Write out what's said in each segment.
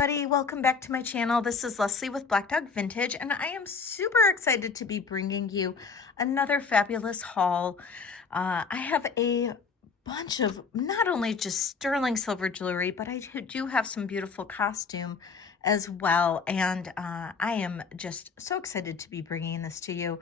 everybody, welcome back to my channel. This is Leslie with Black Dog Vintage, and I am super excited to be bringing you another fabulous haul. I have a bunch of not only just sterling silver jewelry, but I do have some beautiful costume as well, and I am just so excited to be bringing this to you.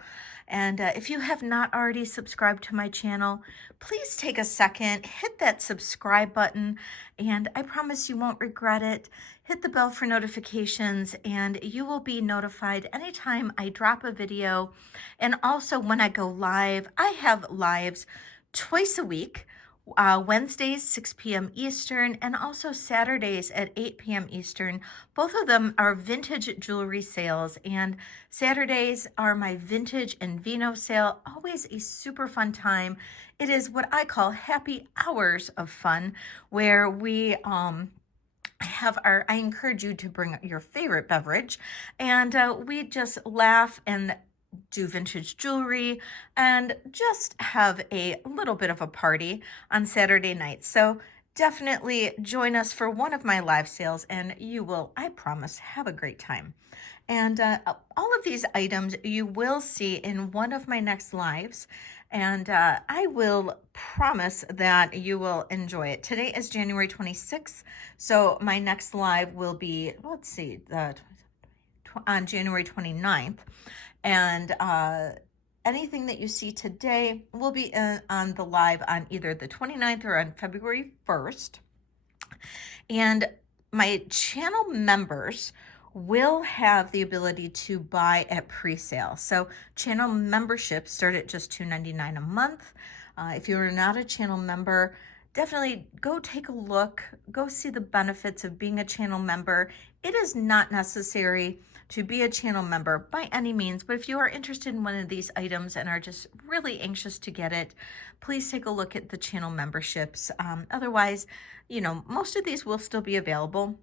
And if you have not already subscribed to my channel, please take a second, hit that subscribe button, and I promise you won't regret it. Hit the bell for notifications, and you will be notified anytime I drop a video. And also when I go live, I have lives twice a week. Wednesdays, 6 p.m. Eastern, and also Saturdays at 8 p.m. Eastern. Both of them are vintage jewelry sales, and Saturdays are my vintage and vino sale. Always a super fun time. It is what I call happy hours of fun, where we I encourage you to bring your favorite beverage, and we just laugh and do vintage jewelry and just have a little bit of a party on Saturday night. So definitely join us for one of my live sales, and you will, I promise, have a great time. And all of these items you will see in one of my next lives, and I will promise that you will enjoy it. Today is January 26th, so my next live will be, let's see, on January 29th. And anything that you see today will be on the live on either the 29th or on February 1st. And my channel members will have the ability to buy at pre-sale. So channel memberships start at just $2.99 a month. If you're not a channel member, definitely go take a look, go see the benefits of being a channel member. It is not necessary to be a channel member by any means, but if you are interested in one of these items and are just really anxious to get it, please take a look at the channel memberships. Otherwise, you know, most of these will still be available.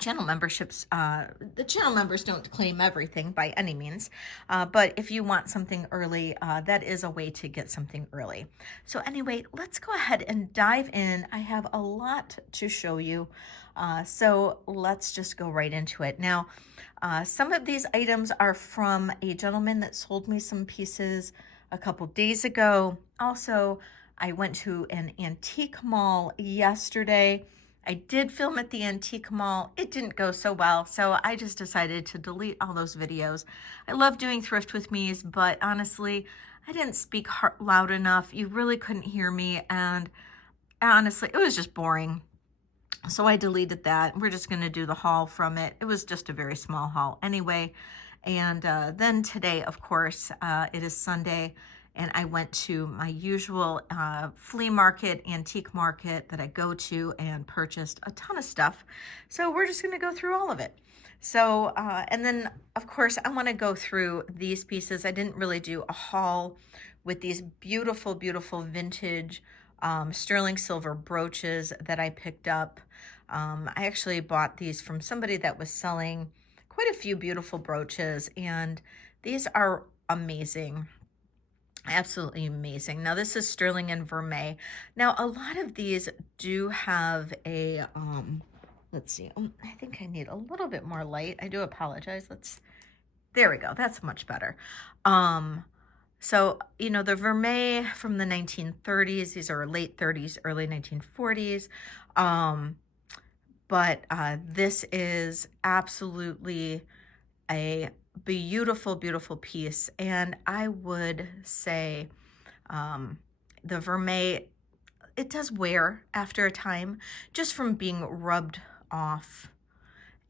Channel memberships, the channel members don't claim everything by any means, but if you want something early, that is a way to get something early. So anyway, let's go ahead and dive in. I have a lot to show you, so let's just go right into it. Now, some of these items are from a gentleman that sold me some pieces a couple days ago. Also, I went to an antique mall yesterday. I did film at the antique mall. It didn't go so well, so I just decided to delete all those videos. I love doing thrift with me's, but honestly, I didn't speak loud enough. You really couldn't hear me, and honestly, it was just boring. So I deleted that. We're just going to do the haul from it. It was just a very small haul anyway. And then today, of course, it is Sunday, and I went to my usual flea market, antique market that I go to, and purchased a ton of stuff. So we're just going to go through all of it. So, and then, of course, I want to go through these pieces. I didn't really do a haul with these beautiful, beautiful vintage sterling silver brooches that I picked up. I actually bought these from somebody that was selling quite a few beautiful brooches, and these are amazing. Absolutely amazing. Now this is sterling and vermeil. Now a lot of these do have a, let's see, I think I need a little bit more light. I do apologize. There we go. That's much better. So, you know, the vermeil from the 1930s, these are late 30s, early 1940s. But this is absolutely a beautiful, beautiful piece. And I would say the vermeil, it does wear after a time just from being rubbed off.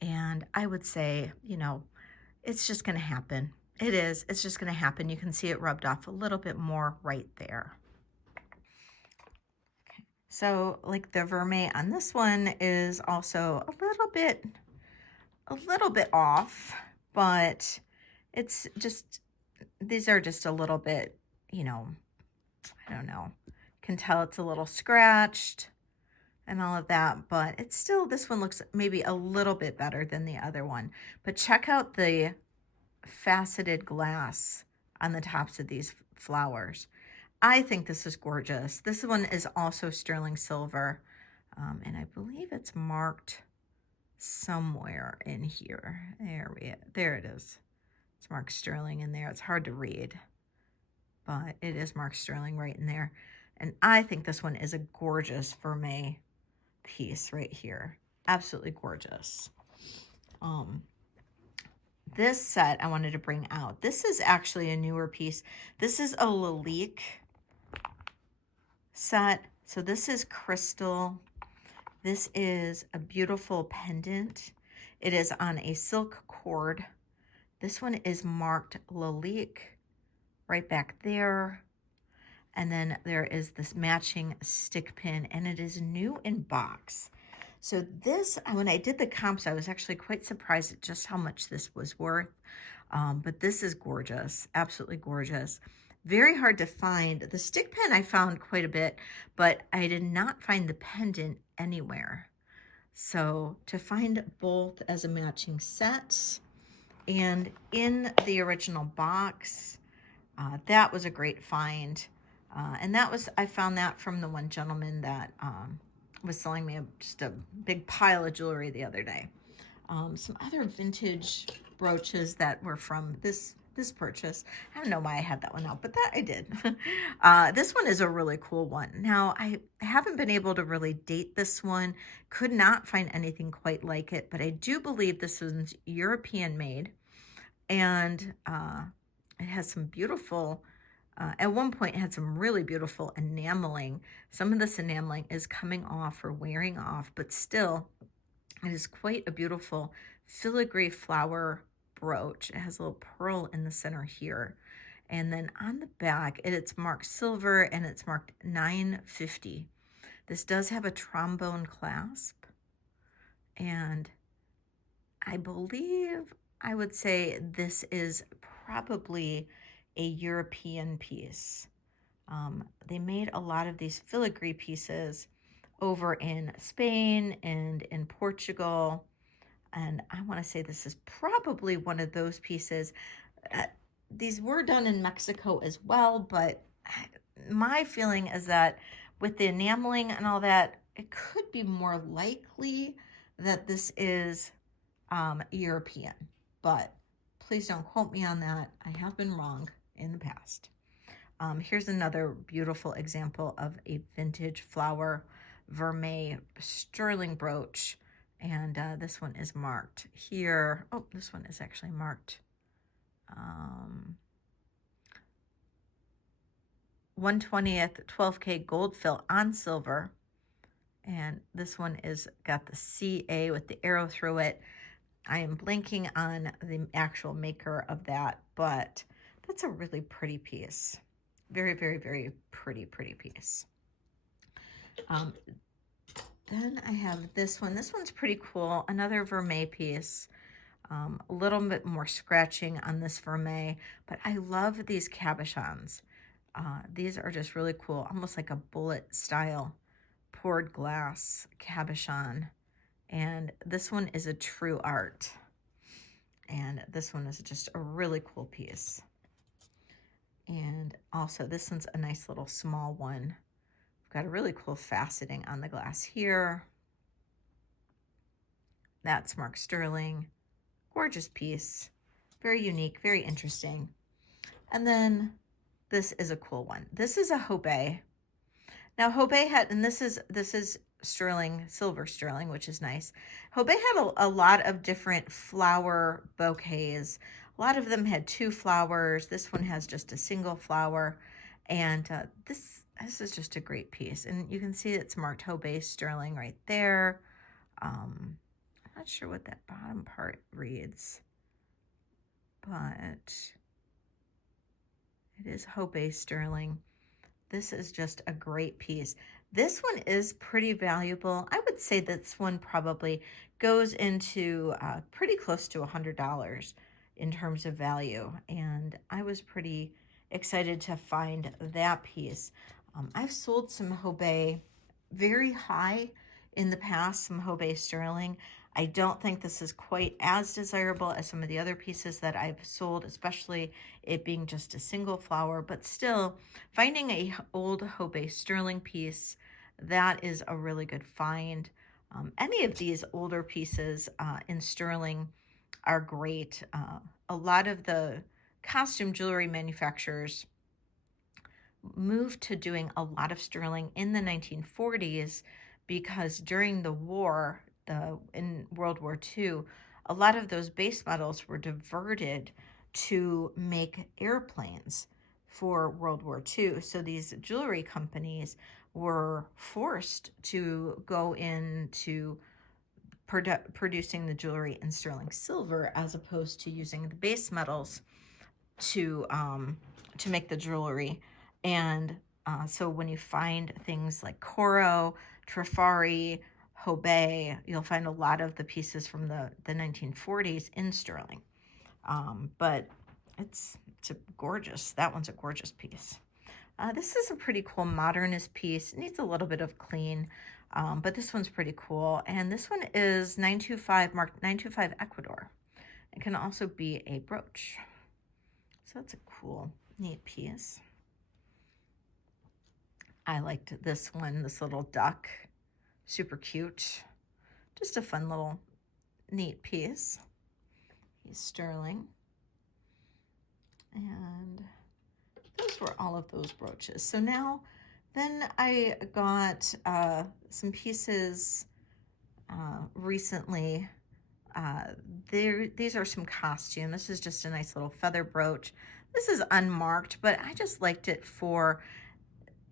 And I would say, you know, it's just going to happen. It is. It's just going to happen. You can see it rubbed off a little bit more right there. Okay. So like the vermeil on this one is also a little bit off, but it's just, these are just a little bit, you know, I don't know, can tell it's a little scratched and all of that, but it's still, this one looks maybe a little bit better than the other one. But check out the faceted glass on the tops of these flowers. I think this is gorgeous. This one is also sterling silver, and I believe it's marked somewhere in here. There it is. It's marked sterling in there. It's hard to read, but it is marked sterling right in there. And I think this one is a gorgeous vermeil piece right here. Absolutely gorgeous. This set I wanted to bring out. This is actually a newer piece. This is a Lalique set. So this is crystal. This is a beautiful pendant. It is on a silk cord. This one is marked Lalique right back there. And then there is this matching stick pin, and it is new in box. So this, when I did the comps, I was actually quite surprised at just how much this was worth. But this is gorgeous, absolutely gorgeous. Very hard to find. The stick pin I found quite a bit, but I did not find the pendant anywhere. So to find both as a matching set and in the original box, that was a great find. And I found that from the one gentleman that was selling me just a big pile of jewelry the other day. Some other vintage brooches that were from this purchase. I don't know why I had that one out, but that I did. This one is a really cool one. Now, I haven't been able to really date this one. Could not find anything quite like it, but I do believe this is European made. And it has some beautiful, at one point it had some really beautiful enameling. Some of this enameling is coming off or wearing off, but still it is quite a beautiful filigree flower brooch. It has a little pearl in the center here. And then on the back, it's marked silver and it's marked $9.50. This does have a trombone clasp. And I believe I would say this is probably a European piece. They made a lot of these filigree pieces over in Spain and in Portugal. And I want to say this is probably one of those pieces. These were done in Mexico as well, but my feeling is that with the enameling and all that, it could be more likely that this is European. But please don't quote me on that. I have been wrong in the past. Here's another beautiful example of a vintage flower vermeil sterling brooch. And this one is marked here. Oh, this one is actually marked 1/20th 12K gold fill on silver. And this one is got the CA with the arrow through it. I am blanking on the actual maker of that, but that's a really pretty piece. Very, very, very pretty piece. Then I have this one. This one's pretty cool. Another vermeil piece. A little bit more scratching on this vermeil, but I love these cabochons. These are just really cool, almost like a bullet style poured glass cabochon. And this one is a true art. And this one is just a really cool piece. And also this one's a nice little small one. Got a really cool faceting on the glass here. That's marked sterling. Gorgeous piece. Very unique, very interesting. And then this is a cool one. This is a Hobe. Now Hobe had, and this is sterling, silver sterling, which is nice. Hobe had a lot of different flower bouquets. A lot of them had 2 flowers. This one has just a single flower. And this is just a great piece. And you can see it's marked Hobe sterling right there. I'm not sure what that bottom part reads, but it is Hobe sterling. This is just a great piece. This one is pretty valuable. I would say this one probably goes into pretty close to $100 in terms of value. And I was pretty excited to find that piece. I've sold some Hobe very high in the past, some Hobe sterling. I don't think this is quite as desirable as some of the other pieces that I've sold, especially it being just a single flower, but still finding a old Hobe sterling piece, that is a really good find. Any of these older pieces in sterling are great. A lot of the costume jewelry manufacturers moved to doing a lot of sterling in the 1940s because during the war, in World War II, a lot of those base metals were diverted to make airplanes for World War II. So these jewelry companies were forced to go into producing the jewelry in sterling silver as opposed to using the base metals to make the jewelry. And so when you find things like Coro, Trifari, Hobey, you'll find a lot of the pieces from the 1940s in sterling. But it's gorgeous. That one's a gorgeous piece. This is a pretty cool modernist piece. It needs a little bit of clean, but this one's pretty cool. And this one is 925, marked 925 Ecuador. It can also be a brooch. So that's a cool, neat piece. I liked this one, this little duck. Super cute. Just a fun little neat piece. He's sterling. And those were all of those brooches. So now, then I got some pieces recently. These are some costume. This is just a nice little feather brooch. This is unmarked, but I just liked it for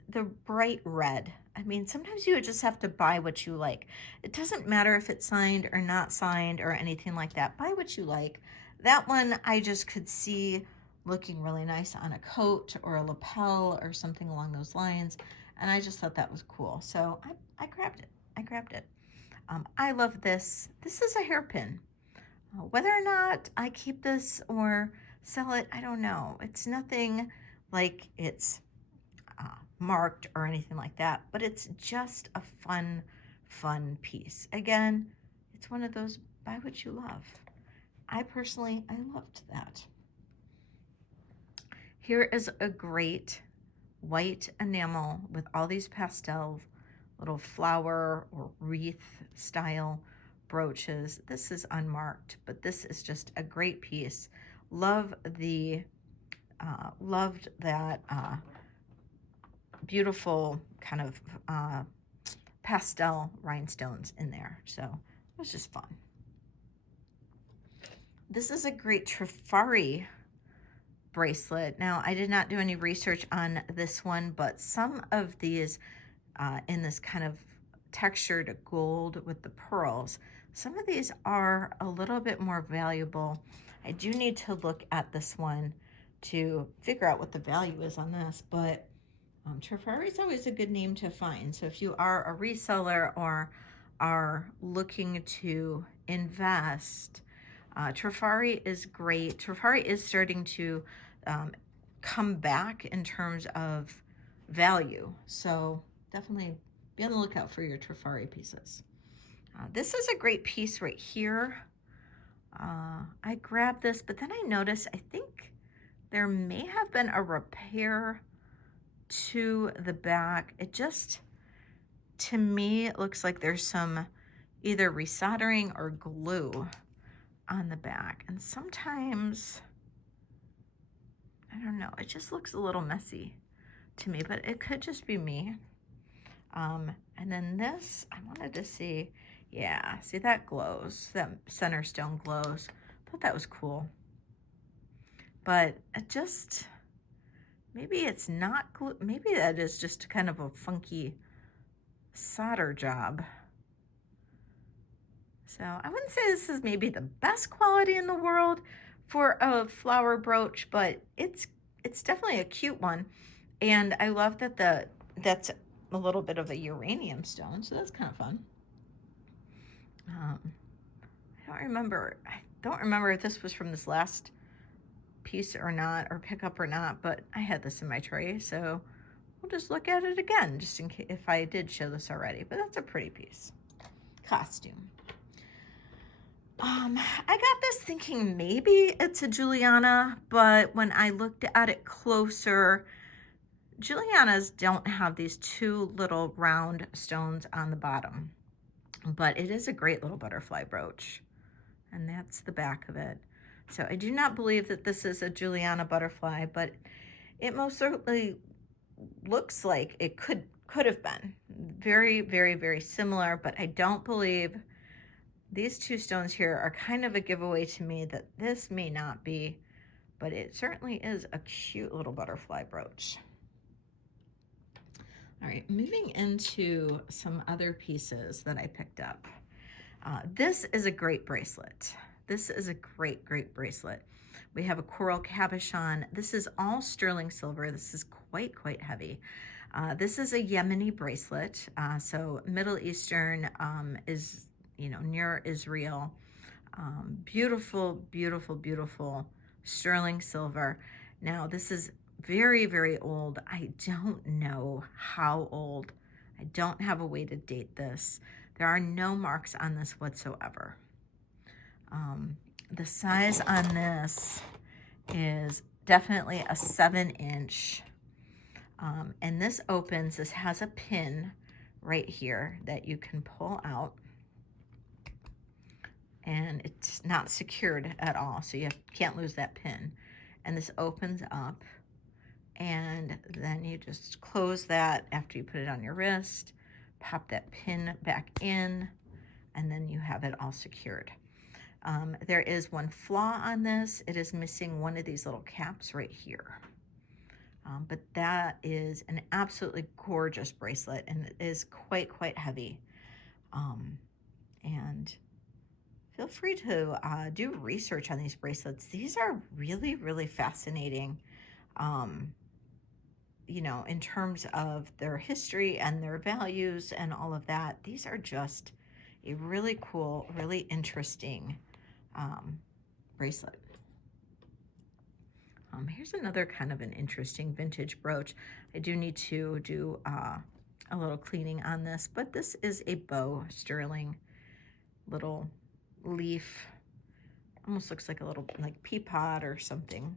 the bright red. I mean, sometimes you just have to buy what you like. It doesn't matter if it's signed or not signed or anything like that. Buy what you like. That one I just could see looking really nice on a coat or a lapel or something along those lines. And I just thought that was cool. So I grabbed it. I grabbed it. I love this. This is a hairpin. Whether or not I keep this or sell it, I don't know. It's nothing like it's marked or anything like that, but it's just a fun piece. Again, it's one of those buy what you love. I loved that. Here is a great white enamel with all these pastel little flower or wreath style brooches. This is unmarked, but this is just a great piece. Loved that beautiful kind of pastel rhinestones in there. So it was just fun. This is a great Trifari bracelet. Now, I did not do any research on this one, but some of these in this kind of textured gold with the pearls, some of these are a little bit more valuable. I do need to look at this one to figure out what the value is on this, but Trifari is always a good name to find. So if you are a reseller or are looking to invest, Trifari is great. Trifari is starting to come back in terms of value. So definitely be on the lookout for your Trifari pieces. This is a great piece right here. I grabbed this, but then I noticed, I think there may have been a repair to the back. It just, to me, it looks like there's some either resoldering or glue on the back. And sometimes, I don't know, it just looks a little messy to me, but it could just be me. And then this, I wanted to see, yeah, see that glows, that center stone glows. I thought that was cool. But it just, maybe it's not glue, maybe that is just kind of a funky solder job. So I wouldn't say this is maybe the best quality in the world for a flower brooch, but it's definitely a cute one. And I love that that's a little bit of a uranium stone, so that's kind of fun. I don't remember if this was from this last piece or not, or pickup or not, but I had this in my tray, so we'll just look at it again, just in case if I did show this already. But that's a pretty piece. Costume. I got this thinking maybe it's a Juliana, but when I looked at it closer, Julianas don't have these two little round stones on the bottom. but it is a great little butterfly brooch. And that's the back of it. So I do not believe that this is a Juliana butterfly, but it most certainly looks like it could have been. Very, very, very similar, but I don't believe these two stones here are kind of a giveaway to me that this may not be, but it certainly is a cute little butterfly brooch. All right, moving into some other pieces that I picked up. This is a great bracelet. This is a great, great bracelet. We have a coral cabochon. This is all sterling silver. This is quite heavy. This is a Yemeni bracelet. So Middle Eastern is, near Israel. Beautiful, beautiful, beautiful sterling silver. Now this is very, very old. I don't know how old. I don't have a way to date this. There are no marks on this whatsoever. The size on this is definitely a 7-inch. And this opens, this has a pin right here that you can pull out. And it's not secured at all, so you can't lose that pin. And this opens up, and then you just close that after you put it on your wrist, pop that pin back in, and then you have it all secured. There is one flaw on this. It is missing one of these little caps right here. But that is an absolutely gorgeous bracelet, and it is quite heavy. And feel free to do research on these bracelets. These are really, really fascinating, in terms of their history and their values and all of that. These are just a really cool, really interesting bracelet. Here's another kind of an interesting vintage brooch. I do need to do a little cleaning on this, but this is a bow sterling little leaf. Almost looks like a little pea pod or something.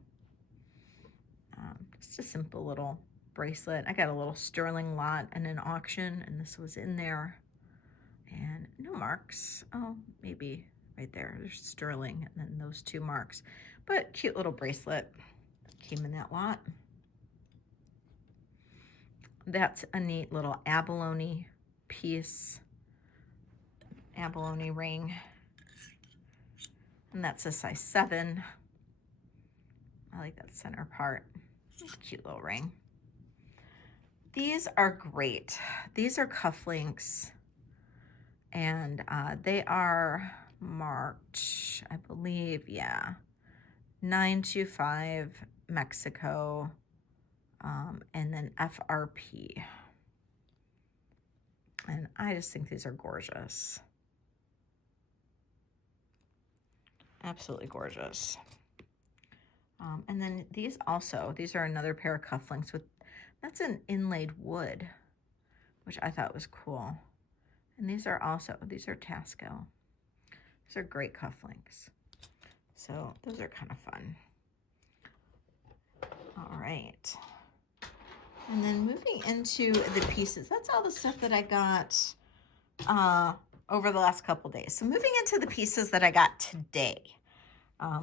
Just a simple little bracelet. I got a little sterling lot in an auction, and this was in there. And no marks. Oh, maybe right there. There's sterling and then those 2 marks. But cute little bracelet. Came in that lot. That's a neat little abalone piece. Abalone ring. And that's a size 7. I like that center part. Cute little ring. These are great. These are cufflinks. And they are marked, I believe, yeah. 925 Mexico, and then FRP. And I just think these are gorgeous. Absolutely gorgeous. And then these are another pair of cufflinks with, that's an inlaid wood, which I thought was cool. And these are Tasco. These are great cufflinks. So those are kind of fun. All right. And then moving into the pieces, that's all the stuff that I got over the last couple days. So moving into the pieces that I got today. I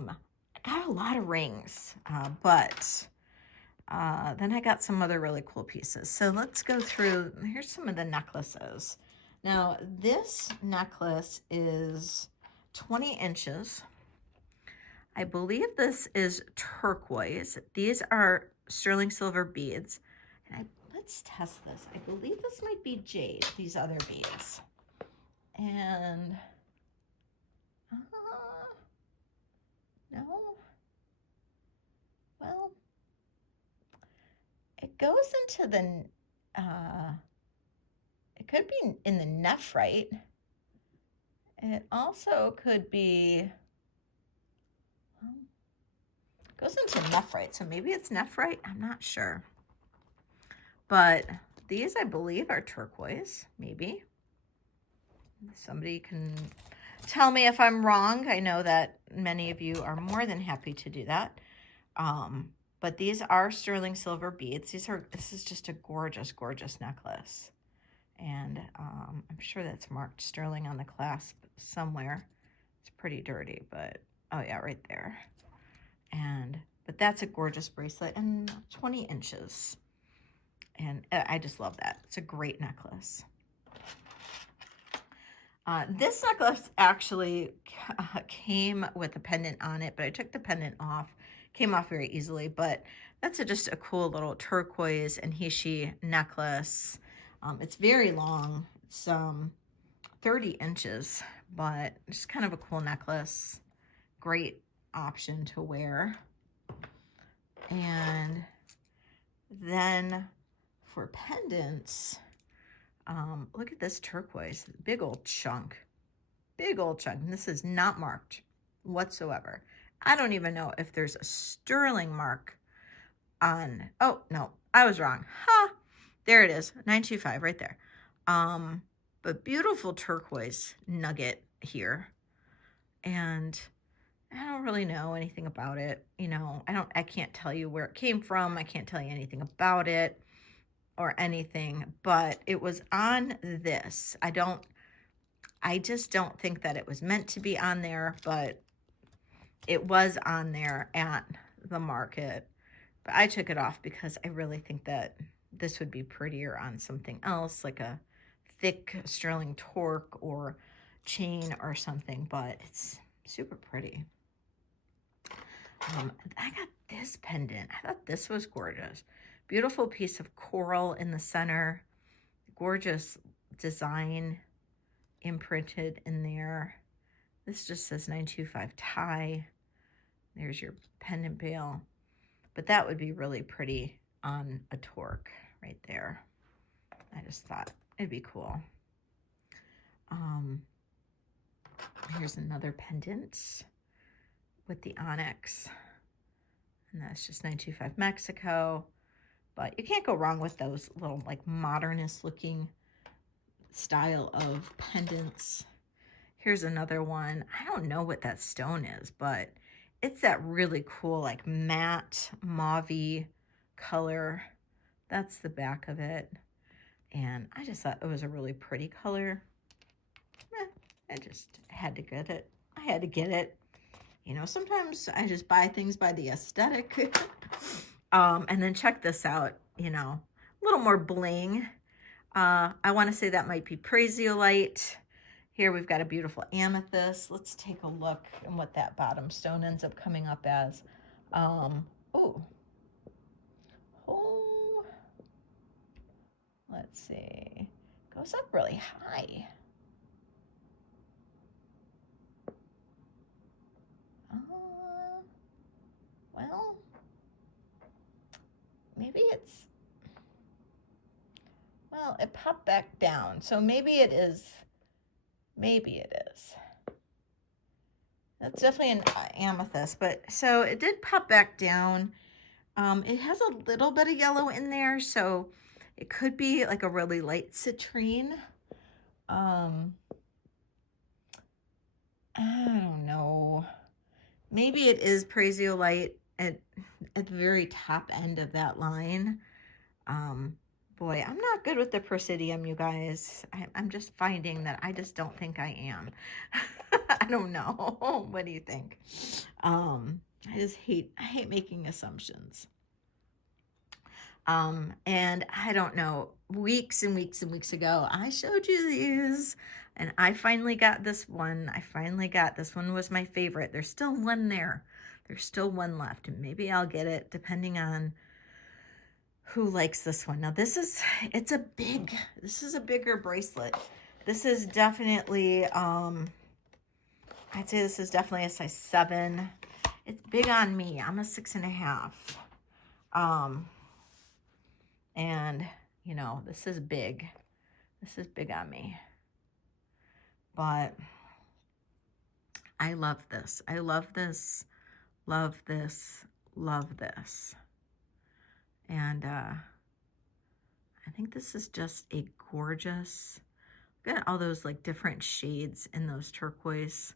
got a lot of rings, but then I got some other really cool pieces. So let's go through, here's some of the necklaces. Now this necklace is 20 inches. I believe this is turquoise. These are sterling silver beads. And let's test this. I believe this might be jade, these other beads. And, no. Well, it goes into the, it could be in the nephrite. It also could be, goes into nephrite, so maybe it's nephrite. I'm not sure. But these, I believe, are turquoise, maybe. Somebody can tell me if I'm wrong. I know that many of you are more than happy to do that. But these are sterling silver beads. This is just a gorgeous, gorgeous necklace. And I'm sure that's marked sterling on the clasp somewhere. It's pretty dirty, but oh yeah, right there. But that's a gorgeous bracelet and 20 inches. And I just love that. It's a great necklace. This necklace actually came with a pendant on it, but I took the pendant off. Came off very easily, but that's just a cool little turquoise and he-she necklace. It's very long. It's 30 inches, but it's kind of a cool necklace. Great option to wear. And then for pendants, look at this turquoise, big old chunk. Big old chunk. And this is not marked whatsoever. I don't even know if there's a sterling mark on. Oh, no, I was wrong. Ha! There it is, 925 right there. But beautiful turquoise nugget here. And I don't really know anything about it. You know, I can't tell you where it came from. I can't tell you anything about it or anything, but it was on this. I just don't think that it was meant to be on there, but it was on there at the market. But I took it off because I really think that this would be prettier on something else, like a thick sterling torque or chain or something, but it's super pretty. I got this pendant. I thought this was gorgeous. Beautiful piece of coral in the center. Gorgeous design imprinted in there. This just says 925 tie. There's your pendant bail. But that would be really pretty on a torque right there. I just thought it'd be cool. Here's another pendant with the onyx. And that's just 925 Mexico. But you can't go wrong with those little like modernist looking style of pendants. Here's another one. I don't know what that stone is, but it's that really cool like matte mauve color. That's the back of it. And I just thought it was a really pretty color. I just had to get it. I had to get it. You know, sometimes I just buy things by the aesthetic. And then check this out, you know, a little more bling. I want to say that might be Bracelets. Here we've got a beautiful amethyst. Let's take a look at what that bottom stone ends up coming up as. Oh, let's see. Goes up really high. Well, maybe it's, well, it popped back down. So maybe it is. That's definitely an amethyst, but so it did pop back down. It has a little bit of yellow in there, so it could be like a really light citrine. I don't know. Maybe it is Bracelets at the very top end of that line. Boy, I'm not good with the Presidium, you guys. I'm just finding that I just don't think I am. I don't know. What do you think? I hate making assumptions. And I don't know, weeks and weeks and weeks ago, I showed you these and I finally got this one. This one was my favorite. There's still one there. There's still one left, and maybe I'll get it depending on who likes this one. Now this is a bigger bracelet. This is definitely, I'd say this is definitely a size 7. It's big on me. I'm a 6.5. And you know, this is big. This is big on me. But I love this. I love this, love this, love this. And I think this is just a gorgeous, look at all those like different shades in those turquoise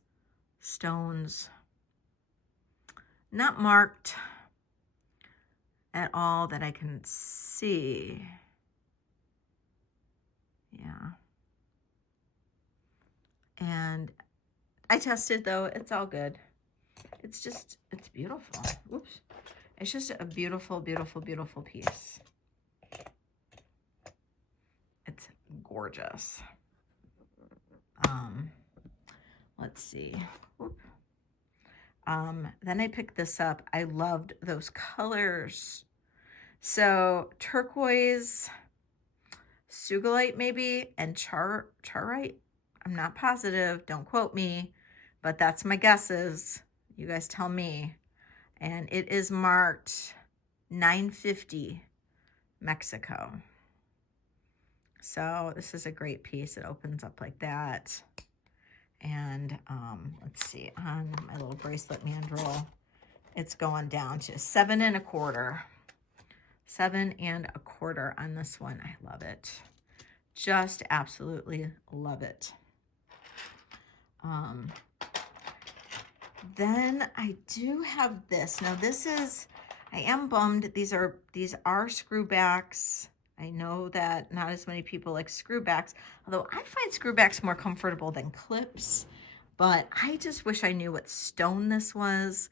stones. Not marked at all that I can see. Yeah. And I tested though, it's all good. It's just, it's beautiful. Oops. It's just a beautiful, beautiful, beautiful piece. It's gorgeous. Let's see. Whoop. Then I picked this up. I loved those colors. So turquoise, sugilite maybe, and charite. I'm not positive. Don't quote me, but that's my guesses. You guys tell me. And it is marked 950 Mexico. So this is a great piece. It opens up like that. And let's see, on my little bracelet mandrel, it's going down to 7 1/4. 7 1/4 on this one. I love it. Just absolutely love it. Then I do have this. Now this is, I am bummed. These are screwbacks. I know that not as many people like screwbacks, although I find screwbacks more comfortable than clips, but I just wish I knew what stone this was.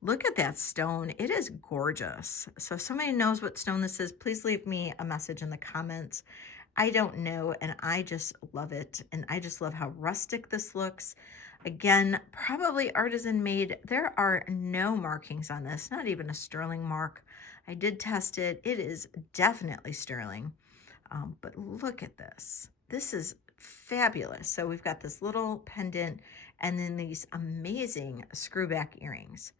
Look at that stone. It is gorgeous. So if somebody knows what stone this is, please leave me a message in the comments. I don't know, and I just love it. And I just love how rustic this looks. Again, probably artisan made. There are no markings on this, not even a sterling mark. I did test it. It is definitely sterling. But look at this. This is fabulous. So we've got this little pendant and then these amazing screwback earrings.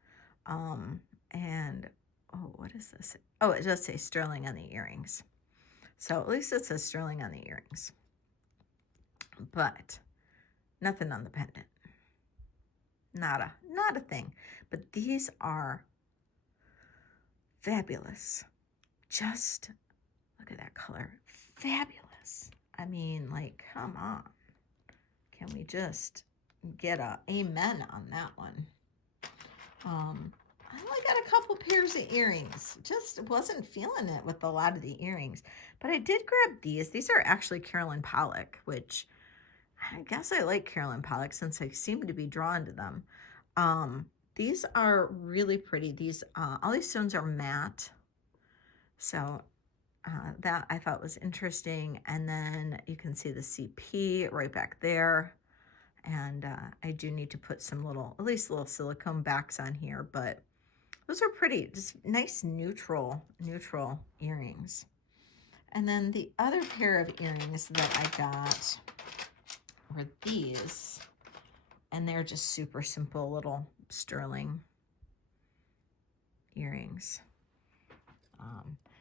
And, oh, what is this? Oh, it does say sterling on the earrings. So at least it says sterling on the earrings. But nothing on the pendant. Not a thing. But these are fabulous. Just look at that color. Fabulous. I mean, like, come on. Can we just get a amen on that one? I only got a couple pairs of earrings. Just wasn't feeling it with a lot of the earrings. But I did grab these. These are actually Carolyn Pollock, which I guess I like Carolyn Pollock since I seem to be drawn to them. These are really pretty. These all these stones are matte. So that I thought was interesting. And then you can see the CP right back there. And I do need to put some at least little silicone backs on here, but those are pretty, just nice neutral earrings. And then the other pair of earrings that I got were these, and they're just super simple little sterling earrings.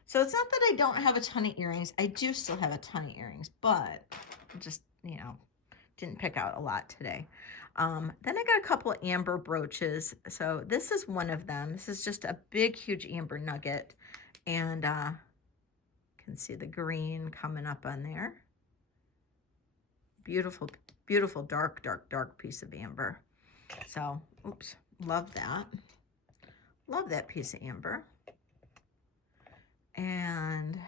So it's not that I don't have a ton of earrings. I do still have a ton of earrings, but just, you know, didn't pick out a lot today. Then I got a couple of amber brooches. So this is one of them. This is just a big, huge amber nugget. And you can see the green coming up on there. Beautiful, beautiful, dark, dark, dark piece of amber. So, oops, love that. Love that piece of amber. And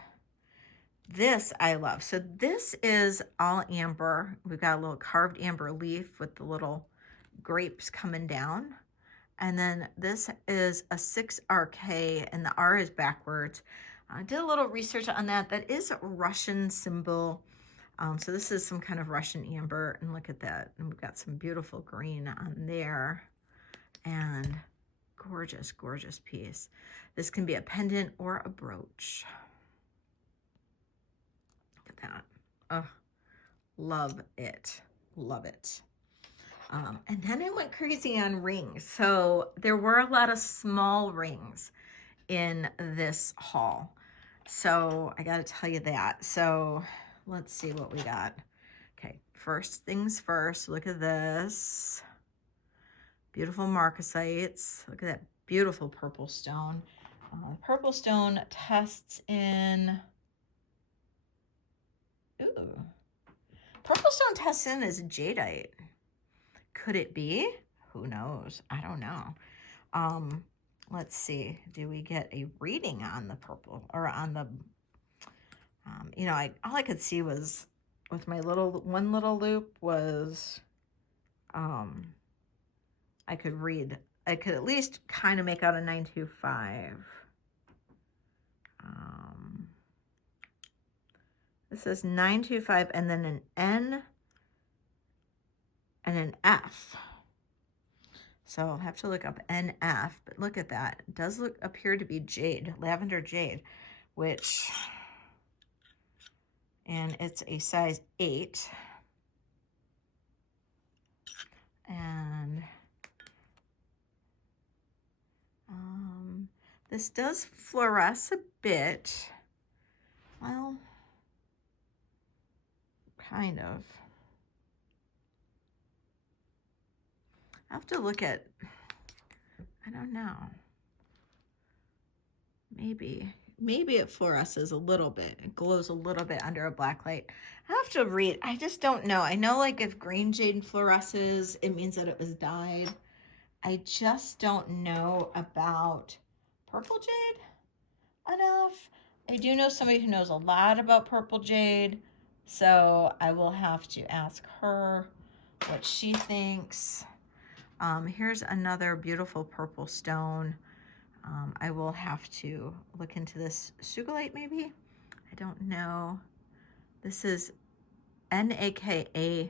this I love. So this is all amber. We've got a little carved amber leaf with the little grapes coming down. And then this is a 6RK and the R is backwards. I did a little research on that. That is a Russian symbol. So this is some kind of Russian amber. And look at that. And we've got some beautiful green on there. And gorgeous, gorgeous piece. This can be a pendant or a brooch. Look at that. Oh, love it. Love it. And then I went crazy on rings. So there were a lot of small rings in this haul. So I got to tell you that. So let's see what we got. Okay, first things first, look at this. Beautiful marcasites. Look at that beautiful purple stone. Purple stone tests in, ooh. Purple stone tests in as jadeite. Could it be? Who knows? I don't know. Let's see. Do we get a reading on the purple or on the, you know, all I could see was with my one little loop was, I could at least kind of make out a 925. This is 925 and then an N and an F. So I'll have to look up NF, but look at that. It does appear to be jade, lavender jade, which, and it's a size 8. And this does fluoresce a bit. Well, kind of. I have to look at, I don't know. Maybe it fluoresces a little bit. It glows a little bit under a black light. I have to read. I just don't know. I know like if green jade fluoresces, it means that it was dyed. I just don't know about purple jade enough. I do know somebody who knows a lot about purple jade, so I will have to ask her what she thinks. Here's another beautiful purple stone. I will have to look into this sugilite maybe. I don't know. This is Nakai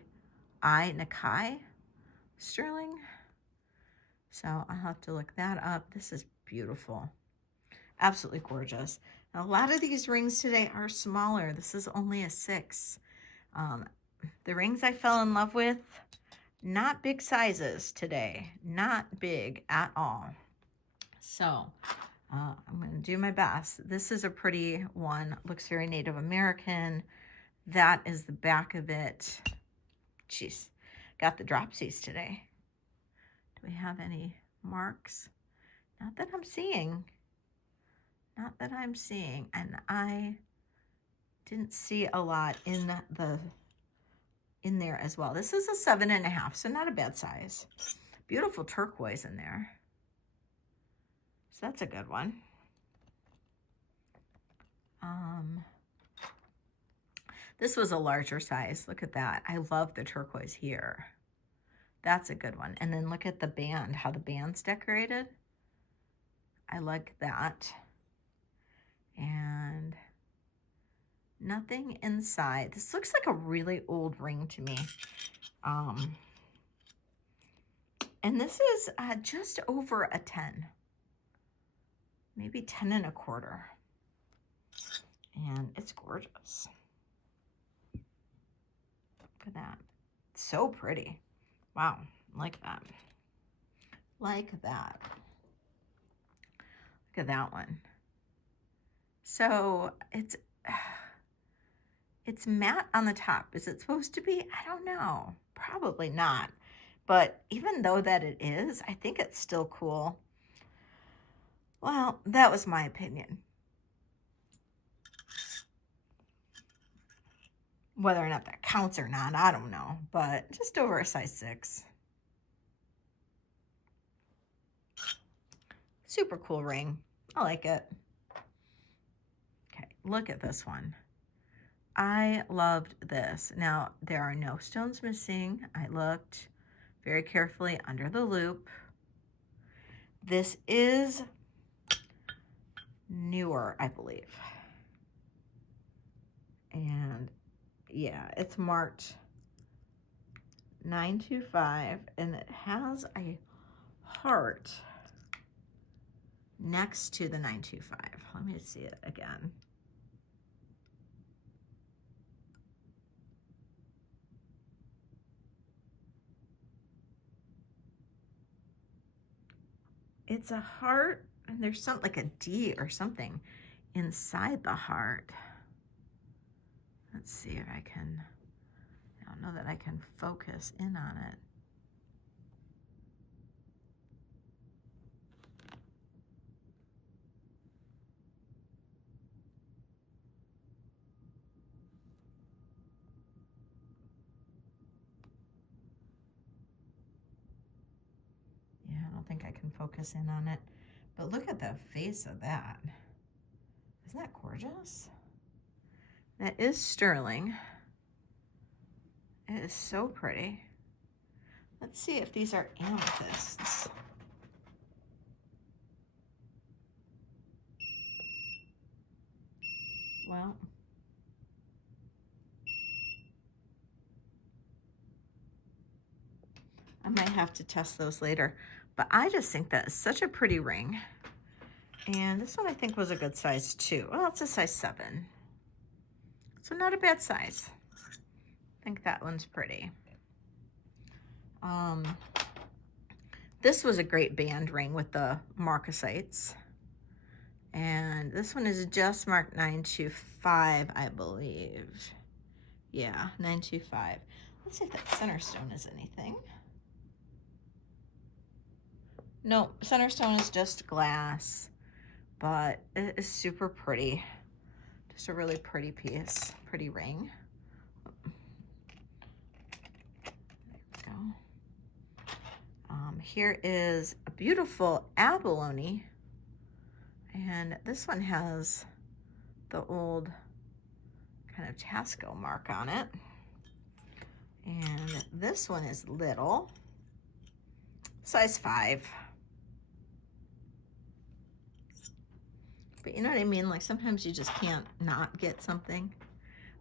Nakai sterling. So I'll have to look that up. This is beautiful. Absolutely gorgeous. Now, a lot of these rings today are smaller. This is only a 6. The rings I fell in love with, not big sizes today. Not big at all. So I'm going to do my best. This is a pretty one. Looks very Native American. That is the back of it. Jeez, got the dropsies today. Do we have any marks? Not that I'm seeing. Not that I'm seeing. And I didn't see a lot in there as well. This is a 7.5, so not a bad size. Beautiful turquoise in there. So that's a good one. This was a larger size. Look at that. I love the turquoise here. That's a good one. And then look at the band, how the band's decorated. I like that. And nothing inside. This looks like a really old ring to me. And this is just over a 10. Maybe 10.25. And it's gorgeous. Look at that. So pretty. Wow. Like that. Like that. Look at that one. So it's matte on the top. Is it supposed to be? I don't know. Probably not. But even though that it is, I think it's still cool. Well, that was my opinion. Whether or not that counts or not, I don't know. But just over a size 6. Super cool ring. I like it. Okay, look at this one. I loved this. Now, there are no stones missing. I looked very carefully under the loop. This is newer, I believe. And yeah, it's marked 925, and it has a heart next to the 925. Let me see it again. It's a heart, and there's something like a D or something inside the heart. Let's see if I can, I don't know that I can focus in on it. Yeah, I don't think I can focus in on it. But look at the face of that. Isn't that gorgeous? That is sterling. It is so pretty. Let's see if these are amethysts. Well, I might have to test those later, but I just think that is such a pretty ring. And this one I think was a good size too. Well, it's a size 7. So not a bad size. I think that one's pretty. This was a great band ring with the marcasites. And this one is just marked 925, I believe. Yeah, 925. Let's see if that center stone is anything. No, center stone is just glass, but it is super pretty. Just a really pretty piece, pretty ring. There we go. Here is a beautiful abalone, and this one has the old kind of Tasco mark on it. And this one is little, size 5. But you know what I mean? Like sometimes you just can't not get something.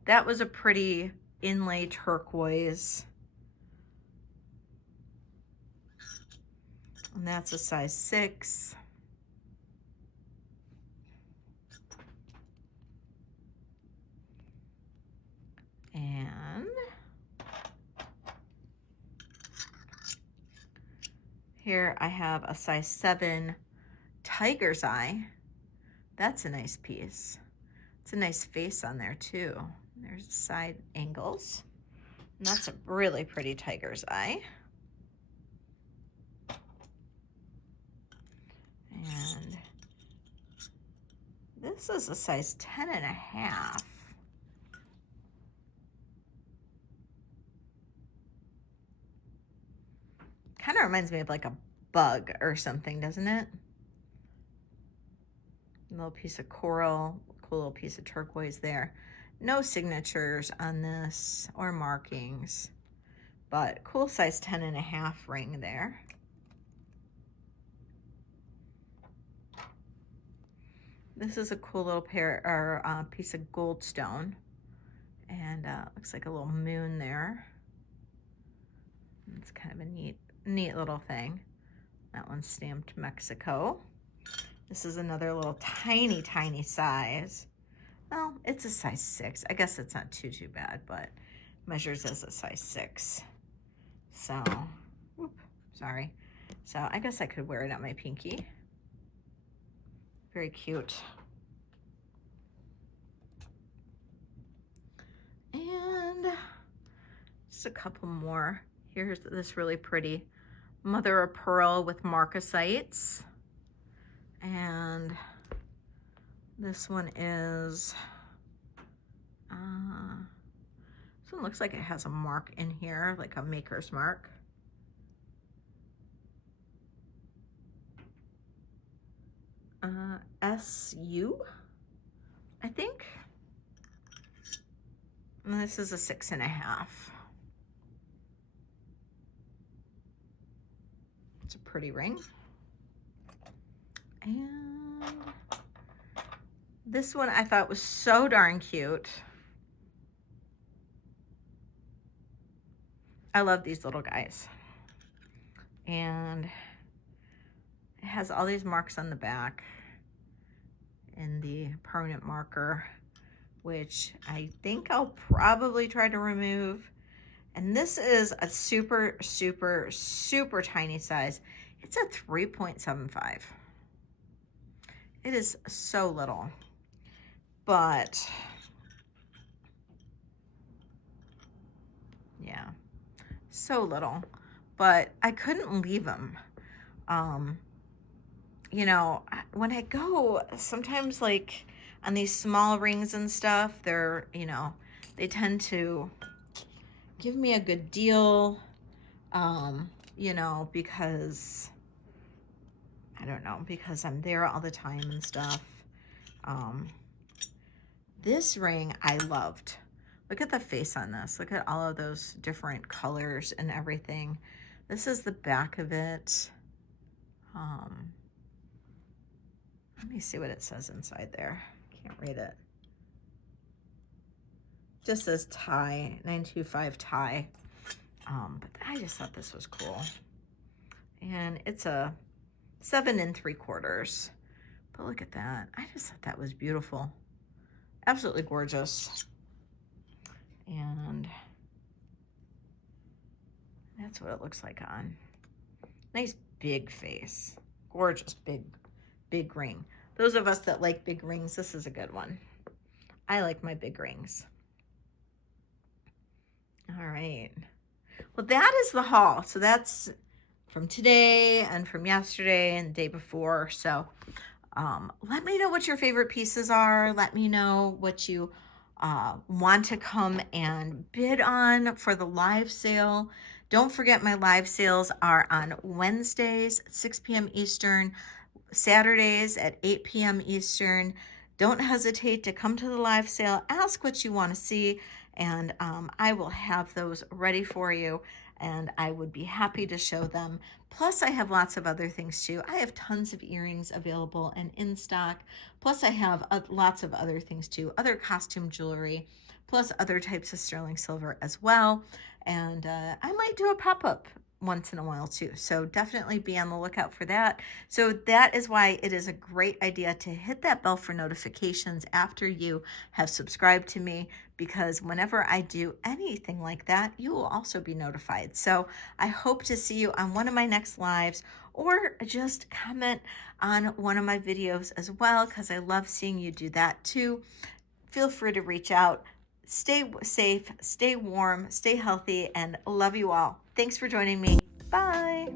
That was a pretty inlay turquoise. And that's a size 6. And here I have a size 7 tiger's eye. That's a nice piece. It's a nice face on there too. There's side angles. And that's a really pretty tiger's eye. And this is a size 10.5. Kind of reminds me of like a bug or something, doesn't it? A little piece of coral, cool little piece of turquoise there. No signatures on this or markings, but cool size 10.5 ring there. This is a cool little pair or piece of gold stone, and looks like a little moon there. It's kind of a neat little thing. That one's stamped Mexico. This is another little tiny size. Well, it's a size 6. I guess it's not too bad, but measures as a size 6. So, whoop, sorry. So I guess I could wear it on my pinky. Very cute. And just a couple more. Here's this really pretty mother of pearl with marcasites. And this one is, this one looks like it has a mark in here, like a maker's mark. SU, I think. And this is a 6.5. It's a pretty ring. And this one I thought was so darn cute. I love these little guys. And it has all these marks on the back and the permanent marker, which I think I'll probably try to remove. And this is a super tiny size. It's a 3.75. It is so little, but yeah, so little, but I couldn't leave them. You know, when I go, sometimes like on these small rings and stuff, they're, you know, they tend to give me a good deal, you know, because I don't know, because I'm there all the time and stuff. This ring I loved. Look at the face on this. Look at all of those different colors and everything. This is the back of it. Let me see what it says inside there. Can't read it. Just says tie, 925 tie. But I just thought this was cool. And it's a 7 3/4. But look at that. I just thought that was beautiful. Absolutely gorgeous. And that's what it looks like on. Nice big face. Gorgeous big ring. Those of us that like big rings, this is a good one. I like my big rings. All right. Well, that is the haul. So that's from today and from yesterday and the day before. So let me know what your favorite pieces are. Let me know what you want to come and bid on for the live sale. Don't forget, my live sales are on Wednesdays at 6 p.m. Eastern, Saturdays at 8 p.m. Eastern. Don't hesitate to come to the live sale. Ask what you want to see, and I will have those ready for you, and I would be happy to show them. Plus, I have lots of other things too. I have tons of earrings available and in stock. Plus, I have lots of other things too, other costume jewelry, plus other types of sterling silver as well. And I might do a pop-up once in a while too. So definitely be on the lookout for that. So that is why it is a great idea to hit that bell for notifications after you have subscribed to me, because whenever I do anything like that, you will also be notified. So I hope to see you on one of my next lives, or just comment on one of my videos as well, because I love seeing you do that too. Feel free to reach out. Stay safe, stay warm, stay healthy, and love you all. Thanks for joining me. Bye.